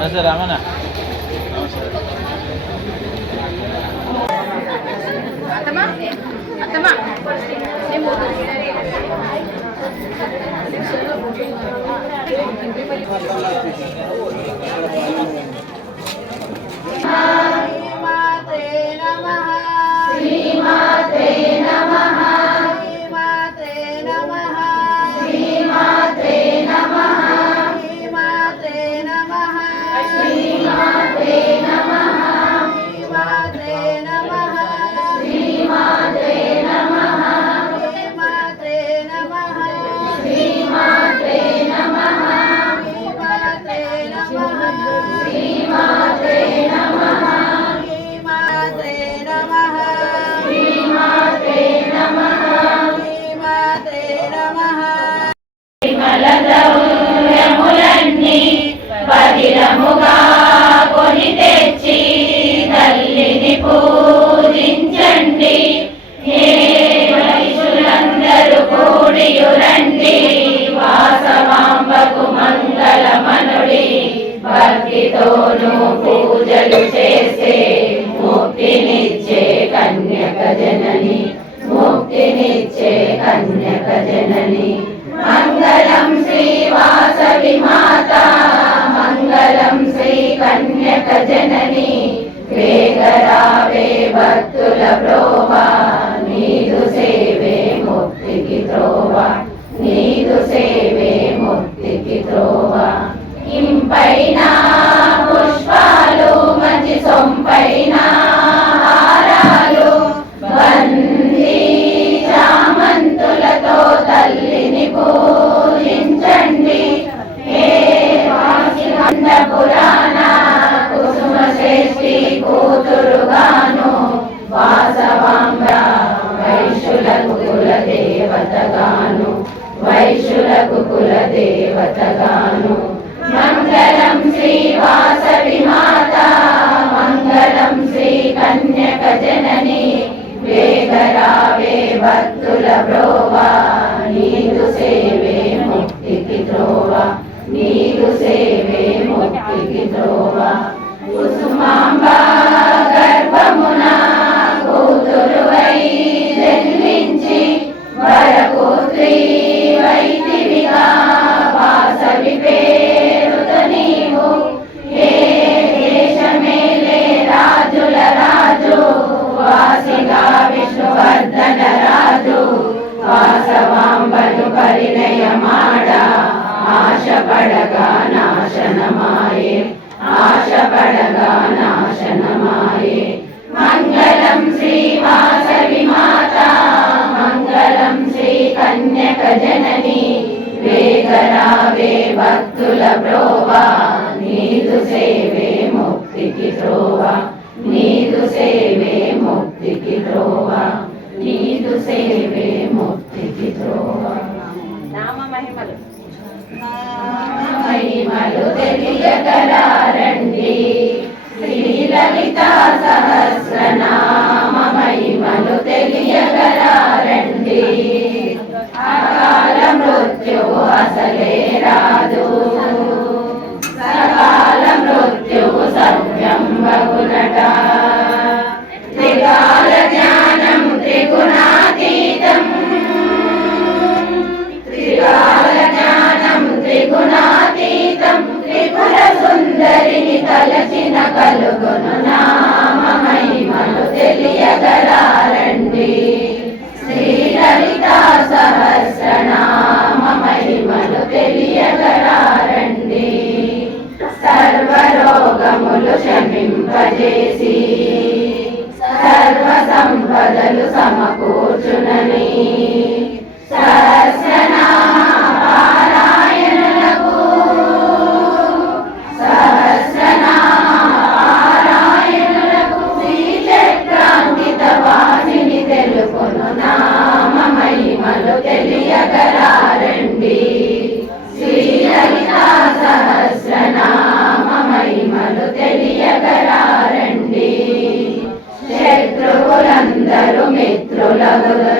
Nasir dah mana? Atama? Atama? Ini పూజించండి హే మనుషులందరూ కూడియురండి. వాసమాంబకు మంగళ మనుడి భక్తితోనూ పూజలు చేసే ముక్తినిచ్చే కన్యక జనని ముక్తినిచ్చే కన్యక జనని. మంగళం శ్రీవాసవి మాత మంగళం శ్రీ కన్యక జనని. జరావే భక్తుల ప్రోభా దేవతగాను వైశ్యులకు కుల దేవతగాను మంగళం శ్రీ వాసవి మాత మంగళం శ్రీ కన్యక జనని వేగరావే భక్తుల బ్రోవా. తలచిన కలుగును నా మహిమలు తెలియగలారండి. శ్రీ లలిత సహస్రనామ మహిమలు తెలియగలారండి. సర్వరోగములు క్షమింపజేసి సర్వ సంపదలు సమకూర్చునని సహస్ర ಬಲವಲ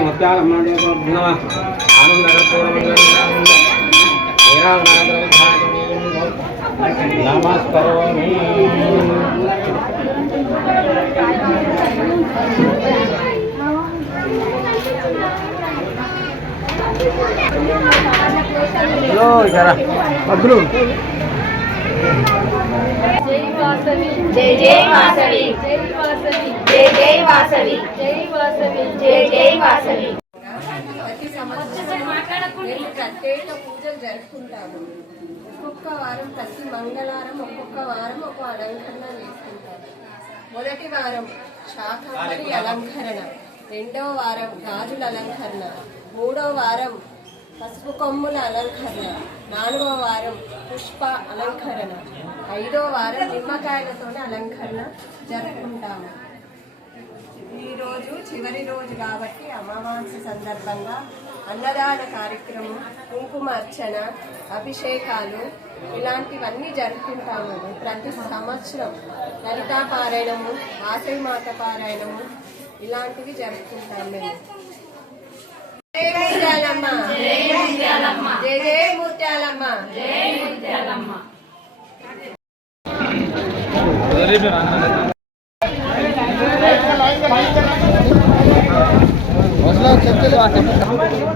ముత్యాలమ్మ ఆనందనగర పూర్వం నమస్కరోమి జై జై వాసవి జై జై వాసవి జై జై వాసవి ప్రతి సంవత్సరం మేము ప్రత్యేక పూజలు జరుపుకుంటాము. ఒక్కొక్క వారం ప్రతి మంగళవారం ఒక్కొక్క వారం ఒక అలంకరణ చేసుకుంటాము మొదటి వారం శాకంబరి అలంకరణ రెండవ వారం గాజుల అలంకరణ మూడవ వారం పసుపు కొమ్ముల అలంకరణ నాలుగవ వారం పుష్ప అలంకరణ ఐదవ వారం నిమ్మకాయలతో అలంకరణ జరుపుకుంటాము. ఈ రోజు చివరి రోజు కాబట్టి అమావాస్య సందర్భంగా అన్నదాన కార్యక్రమం కుంకుమ అర్చన అభిషేకాలు ఇలాంటివన్నీ జరుపుకుంటాము. ప్రతి సంవత్సరం లలితా పారాయణము ఆశయమాత పారాయణము ఇలాంటివి జరుపుకుంటాం మేము. జై ముత్యాలమ్మ! జై జై ముత్యాలమ్మ! సంవత్సరం